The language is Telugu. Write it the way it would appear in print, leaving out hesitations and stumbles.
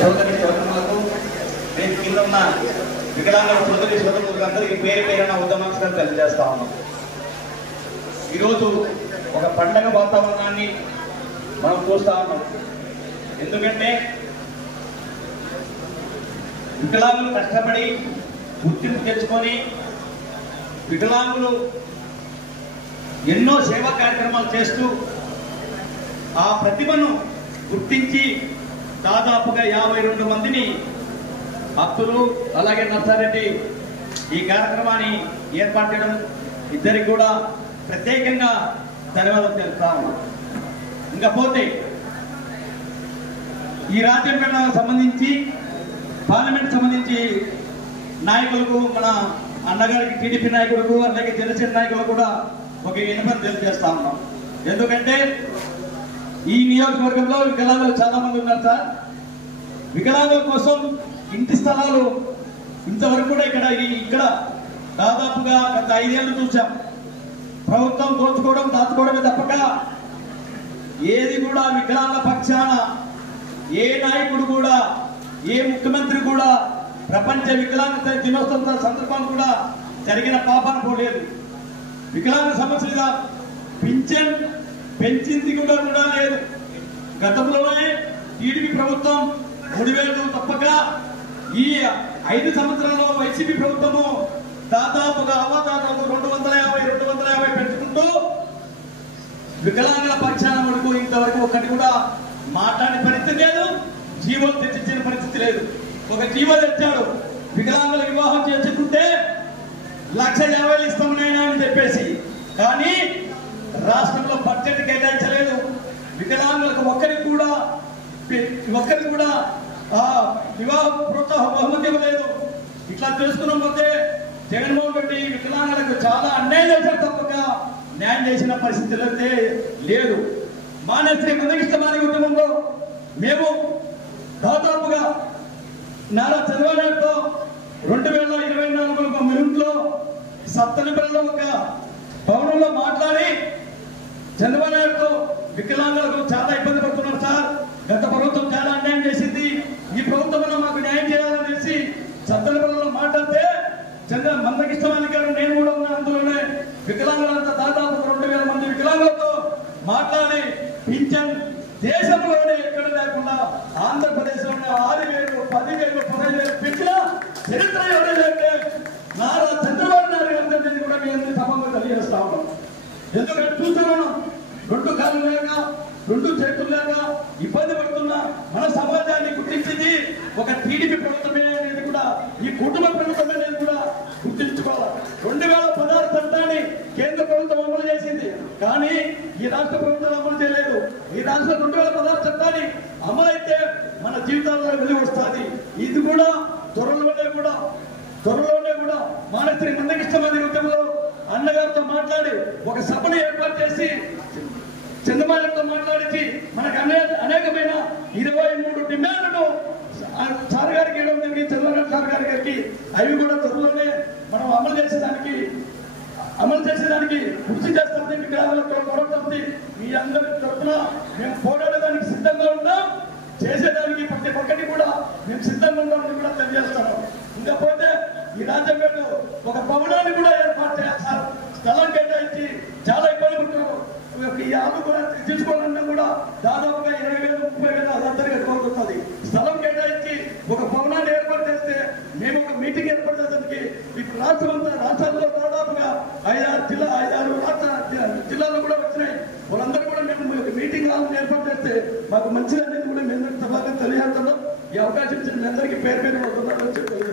సోదరి సోదరులకు నేను కింద ఉన్న వికలాంగుల సోదరి సోదరులకు అందరికీ పేరు పేరున ఉత్తమాంశాలు తెలియజేస్తా ఉన్నాం. ఈరోజు ఒక పండగ వాతావరణాన్ని మనం చూస్తా ఉన్నాం. ఎందుకంటే వికలాంగులు కష్టపడి గుర్తింపు తెచ్చుకొని వికలాంగులు ఎన్నో సేవా కార్యక్రమాలు చేస్తూ ఆ ప్రతిభను గుర్తించి దాదాపుగా 52 మందిని భక్తులు అలాగే నర్సారెడ్డి ఈ కార్యక్రమాన్ని ఏర్పాటు చేయడం ఇద్దరికి కూడా ప్రత్యేకంగా ధన్యవాదాలు తెలుపుతాము. ఇంకా పోతే ఈ రాజ్యాంగ సంబంధించి పార్లమెంట్ సంబంధించి నాయకులకు మన అన్నగారికి టీడీపీ నాయకులకు అలాగే జనసేన నాయకులకు కూడా ఒక వినపం తెలియజేస్తా ఉన్నాం. ఎందుకంటే ఈ నియోజకవర్గంలో వికలాంగులు చాలా మంది ఉన్నారు సార్. వికలాంగుల కోసం ఇంటి స్థలాలు ఇంతవరకు కూడా ఇక్కడ దాదాపుగా గత 5 ఏళ్ళు చూసాం. ప్రభుత్వం దోచుకోవడం దాచుకోవడమే తప్పక ఏది కూడా వికలాంగ పక్షాన ఏ నాయకుడు కూడా ఏ ముఖ్యమంత్రి కూడా ప్రపంచ వికలాంగ దినోత్సవం సందర్భాలు కూడా జరిగిన పాపాన పోలేదు. వికలాంగ సమస్యగా పింఛన్ పెంచింది కూడా లేదు. గతంలోనే టీడీపీ ప్రభుత్వం 3,000 తప్పక ఈ 5 సంవత్సరాల్లో వైసీపీ ప్రభుత్వము దాదాపుగా అవతారాలు 250 పెంచుకుంటూ వికలాంగుల పక్షాన వరకు ఇంతవరకు ఒకటి కూడా మాట్లాడే పరిస్థితి లేదు, జీవోలు తెచ్చించిన పరిస్థితి లేదు. ఒక జీవో తెచ్చాడు, వికలాంగుల వివాహం చేసుకుంటే 1,50,000 ఇస్తామనైనా అని చెప్పేసి. కానీ రాష్ట్రంలో బడ్జెట్ కేటాయించలేదు. వికలాంగులకు ఒక్కరికి కూడా వివాహ ప్రోత్సాహ బహుమతి ఇవ్వలేదు. ఇట్లా చేసుకున్న పోతే జగన్మోహన్ రెడ్డి వికలాంగులకు చాలా అన్యాయం చేశారు తప్పక న్యాయం చేసిన పరిస్థితులు అయితే లేదు. మానేశ్వరి మందగిష్టమాని ఉద్యమంలో మేము దాదాపుగా నారా చంద్రబాబు నాయుడుతో 2024 మినిట్లో సత్తెనపల్లిలో ఒక భవనంలో మాట్లాడి చంద్రబాబు నాయుడుతో వికలాంగులకు చాలా ఇబ్బంది పడుతున్నారు సార్, గత ప్రభుత్వం చాలా అన్యాయం చేసింది, ఈ ప్రభుత్వం మాకు న్యాయం చేయాలనేసి సత్తెనపల్లిలో మాట్లాడితే మందగిష్టమాని గారు నేను కూడా ఉన్నా అందులోనే వికలాంగులంతా దాదాపు 2,000 మంది వికలాంగులతో మాట్లాడి పింఛన్ దేశంలోనే ఎక్కడ లేకుండా ఆంధ్రప్రదేశ్లోనే 6,000, 10,000, 15,000 పెంచిన చరిత్ర ఎవరైతే నారా చంద్రబాబు నాయుడు గారి కూడా మీ అందరి సభలో తెలియజేస్తా ఉన్నాం. ఎందుకంటే చూస్తున్నాను 2 కాళ్ళు లేక 2 చేతులు లేక ఇబ్బంది పడుతున్నా మన సమాజాన్ని గుర్తించింది ఒక టీడీపీ ప్రభుత్వమే అనేది కూడా ఈ కుటుంబ ప్రభుత్వమే అనేది కూడా గుర్తించుకోవాలి. 2016 చట్టాన్ని కేంద్ర ప్రభుత్వం అమలు చేసింది, కానీ ఈ రాష్ట్ర ప్రభుత్వం అమలు చేయలేదు. ఈ రాష్ట్ర 2016 చట్టాన్ని అమలైతే మన జీవితాల్లో వెలుగు వస్తుంది. ఇది కూడా త్వరలోనే కూడా మానేశ్వరి మందగిష్టమాని ఉద్యమంలో అన్నగారితో మాట్లాడి ఒక సభను ఏర్పాటు చేసి చంద్రబాబుతో మాట్లాడించి మనకు అనేకమైన 23 డిమాండ్లను సార్ గారికి ఇవ్వడం జరిగింది. చంద్రబాబు సార్ గారికి అవి కూడా త్వరలోనే మనం అమలు చేసేదానికి కృషి చేస్తామని వికలాంగులతో పోరాడుతుంది. మీ అందరి తరఫున మేము పోరాడడానికి సిద్ధంగా ఉన్నాం, చేసేదానికి ప్రతి ఒక్కటి కూడా మేము సిద్ధంగా ఉన్నామని కూడా తెలియజేస్తాము. ఇంకా పోతే ఈ రాజ్యాంగంలో ఒక భవనాన్ని కూడా ఏర్పాటు చేయాలి సార్. స్థలం కేటాయించి చాలా ఇబ్బంది పడుతున్నారు. ఈ ఆలు కూడా తీసుకోవాలన్నా కూడా దాదాపుగా 20,000, 30,000 అందరికీ కోరుతుంది. స్థలం కేటాయించి ఒక భవనాన్ని ఏర్పాటు చేస్తే మేము ఒక మీటింగ్ ఏర్పాటు చేసేందుకు ఇప్పుడు రాష్ట్రాల్లో దాదాపుగా 5-6 జిల్లాల్లో కూడా వచ్చినాయి. వాళ్ళందరూ కూడా మేము ఒక మీటింగ్ హాల్ని ఏర్పాటు చేస్తే మాకు మంచిది అనేది కూడా మేము సభగా తెలియజేస్తున్నాం. ఈ అవకాశం ఇచ్చిన మీ అందరికీ పేరు చెప్పారు.